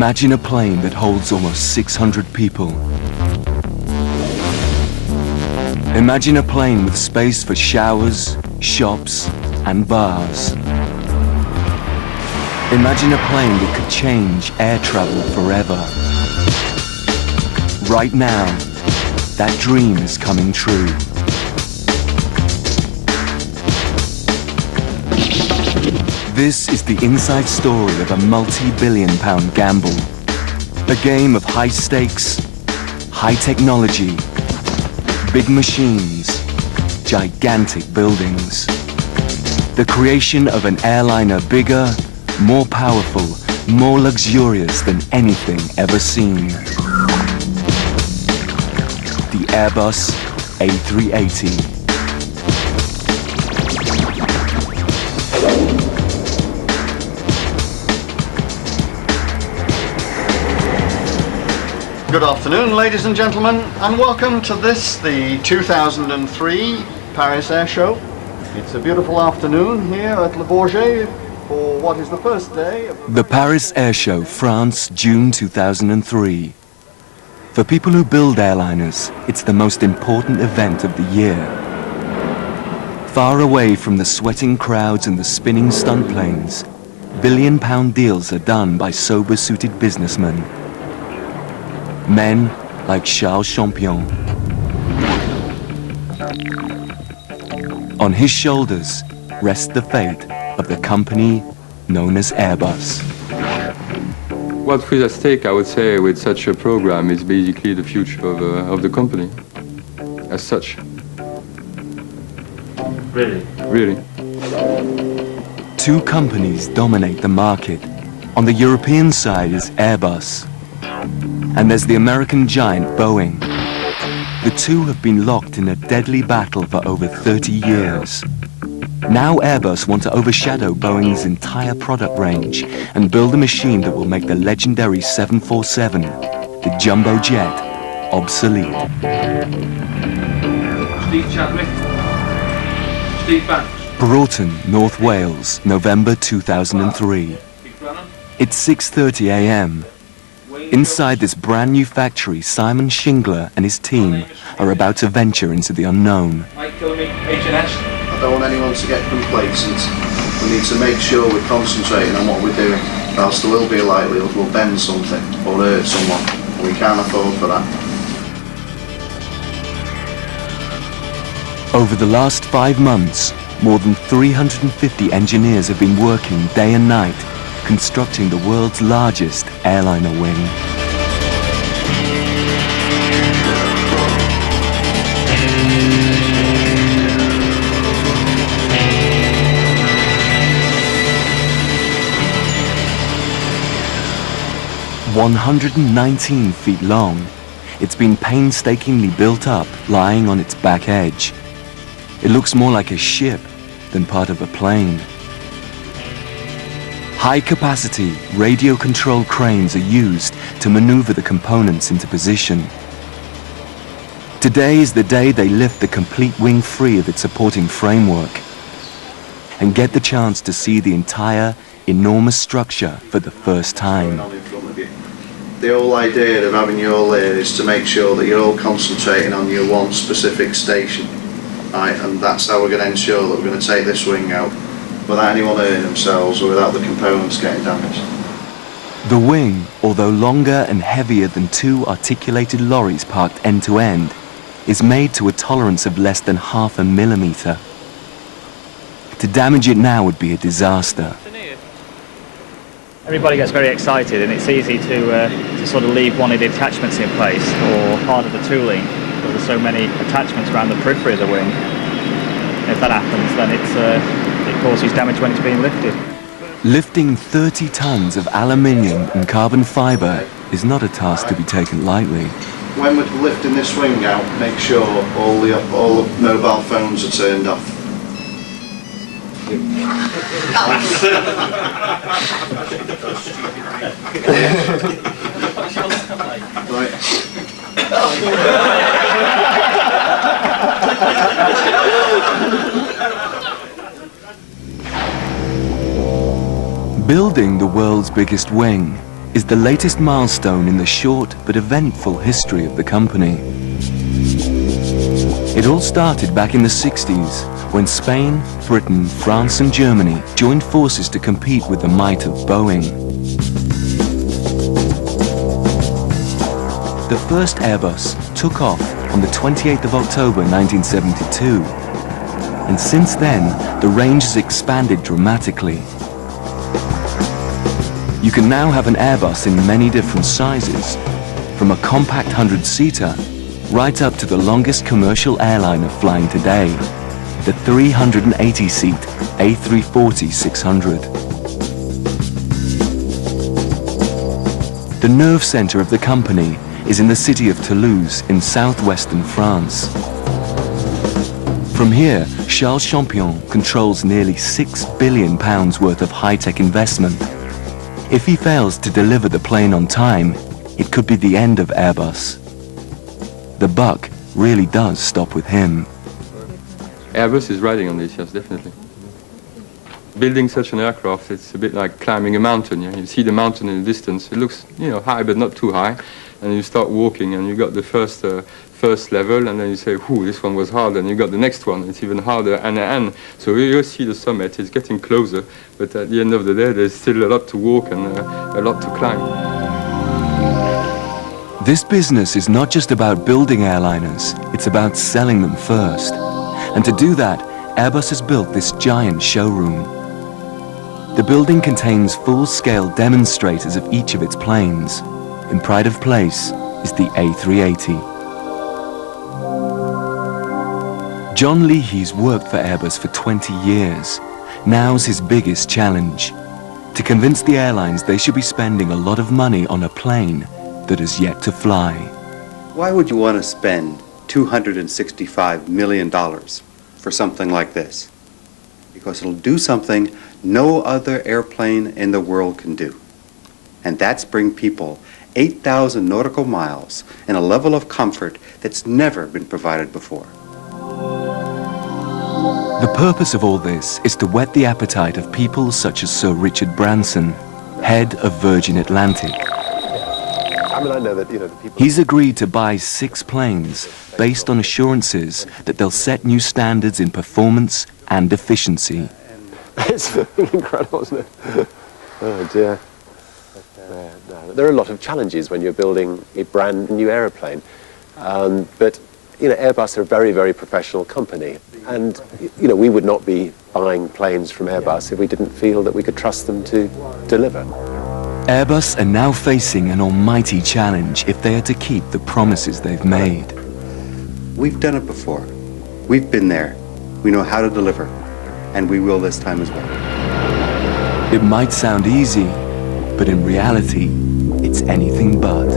Imagine a plane that holds almost 600 people. Imagine a plane with space for showers, shops, and bars. Imagine a plane that could change air travel forever. Right now, that dream is coming true. This is the inside story of a multi-billion-pound gamble. A game of high stakes, high technology, big machines, gigantic buildings. The creation of an airliner bigger, more powerful, more luxurious than anything ever seen. The Airbus A380. Good afternoon, ladies and gentlemen, and welcome to this, the 2003 Paris Air Show. It's a beautiful afternoon here at Le Bourget for what is the first day of the Paris Air Show, France, June 2003. For people who build airliners, it's the most important event of the year. Far away from the sweating crowds and the spinning stunt planes, billion-pound deals are done by sober-suited businessmen. Men like Charles Champion. On his shoulders rests the fate of the company known as Airbus. What is at stake, I would say, with such a program is basically the future of the company, as such. Really? Really. Two companies dominate the market. On the European side is Airbus, and there's the American giant Boeing. The two have been locked in a deadly battle for over 30 years. Now Airbus want to overshadow Boeing's entire product range and build a machine that will make the legendary 747, the jumbo jet, obsolete. Steve Chadwick. Steve Banks. Broughton, North Wales, November 2003. It's 6:30 a.m. Inside this brand new factory, Simon Shingler and his team are about to venture into the unknown. Mike Kilmy, H&S. I don't want anyone to get complacent. We need to make sure we're concentrating on what we're doing, else there will be a likelihood we'll bend something or hurt someone, and we can't afford for that. Over the last 5 months, more than 350 engineers have been working day and night, constructing the world's largest airliner wing. "119 feet long, it's been painstakingly built up, lying on its back edge. It looks more like a ship than part of a plane. High-capacity, radio-controlled cranes are used to maneuver the components into position. Today is the day they lift the complete wing free of its supporting framework and get the chance to see the entire, enormous structure for the first time. The whole idea of having you all here is to make sure that you're all concentrating on your one specific station, right? And that's how we're going to ensure that we're going to take this wing out without anyone hurting themselves or without the components getting damaged. The wing, although longer and heavier than 2 articulated lorries parked end to end, is made to a tolerance of less than 0.5 millimeter. To damage it now would be a disaster. Everybody gets very excited, and it's easy to sort of leave one of the attachments in place or part of the tooling, because there's so many attachments around the periphery of the wing. If that happens, then it causes damage when it's being lifted. Lifting 30 tons of aluminium and carbon fiber is not a task to be taken lightly. When we're lifting this wing out, make sure all the mobile phones are turned off. Right. Building the world's biggest wing is the latest milestone in the short but eventful history of the company. It all started back in the 60s, when Spain, Britain, France and Germany joined forces to compete with the might of Boeing. The first Airbus took off on the 28th of October 1972. And since then, the range has expanded dramatically. You can now have an Airbus in many different sizes, from a compact 100-seater right up to the longest commercial airliner flying today, the 380-seat A340-600. The nerve center of the company is in the city of Toulouse in southwestern France. From here, Charles Champion controls nearly £6 billion worth of high-tech investment. If he fails to deliver the plane on time, it could be the end of Airbus. The buck really does stop with him. Airbus is riding on this, yes, definitely. Building such an aircraft, it's a bit like climbing a mountain. Yeah? You see the mountain in the distance. It looks, high, but not too high. And you start walking, and you got the first level, and then you say, "Ooh, this one was hard." And you got the next one. It's even harder, and so you see the summit. It's getting closer, but at the end of the day, there's still a lot to walk and a lot to climb. This business is not just about building airliners, it's about selling them first. And to do that, Airbus has built this giant showroom. The building contains full-scale demonstrators of each of its planes. In pride of place is the A380. John Leahy's worked for Airbus for 20 years. Now's his biggest challenge: to convince the airlines they should be spending a lot of money on a plane that has yet to fly. Why would you want to spend $265 million for something like this? Because it'll do something no other airplane in the world can do. And that's bring people 8,000 nautical miles in a level of comfort that's never been provided before. The purpose of all this is to whet the appetite of people such as Sir Richard Branson, head of Virgin Atlantic. I know that, the people... He's agreed to buy 6 planes based on assurances that they'll set new standards in performance and efficiency. It's incredible, isn't it? Oh dear. There are a lot of challenges when you're building a brand new aeroplane, but Airbus are a very, very professional company, and we would not be buying planes from Airbus if we didn't feel that we could trust them to deliver. Airbus are now facing an almighty challenge if they are to keep the promises they've made. We've done it before. We've been there. We know how to deliver, and we will this time as well. It might sound easy, but in reality, it's anything but.